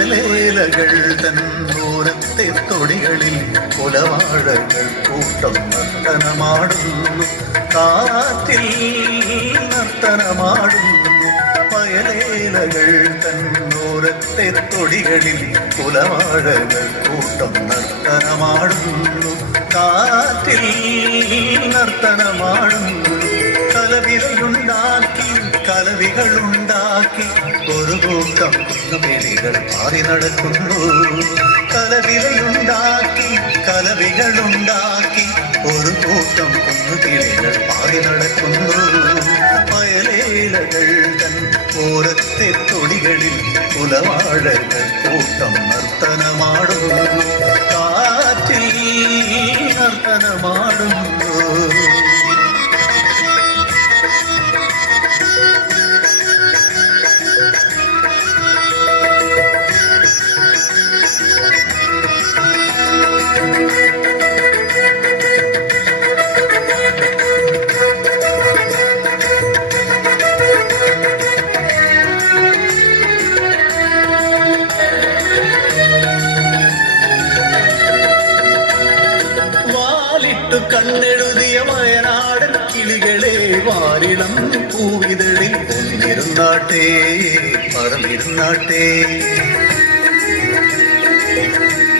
വയലേലകൾ തന്നൂരത്തെ തൊടികളിൽ കുലവാഴകൾ കൂട്ടം നർത്തനമാടുന്നു, കാറ്റിൽ നർത്തനമാടുന്നു. വയലേലകൾ തന്നൂരത്തെ തൊടികളിൽ കുലവാഴകൾ കൂട്ടം നർത്തനമാടുന്നു, കാറ്റിൽ നർത്തനമാടുന്നു. കലവികളുണ്ടാക്കി കലവികളുണ്ടാക്കി ഒരു കൂട്ടം കുന്നുകിളികൾ മാറി നടക്കുന്നു. കലവിലയുണ്ടാക്കി കലവികളുണ്ടാക്കി ഒരു കൂട്ടം കുന്നുകിളികൾ മാറി നടക്കുന്നു. വയലേലകൾ തൻ ഓരത്തെ തൊടികളിൽ കുലവാഴകൾ കൂട്ടം നർത്തനമാടുന്നു, കാറ്റിൽ നർത്തനമാടുന്നു. കണ്ണെഴുതിയ വയനാടൻ കിളികളെ വാരിളം പൂവിതളിൽ ഒന്നിരുന്നാട്ടെ പറന്നിരുന്നാട്ടെ.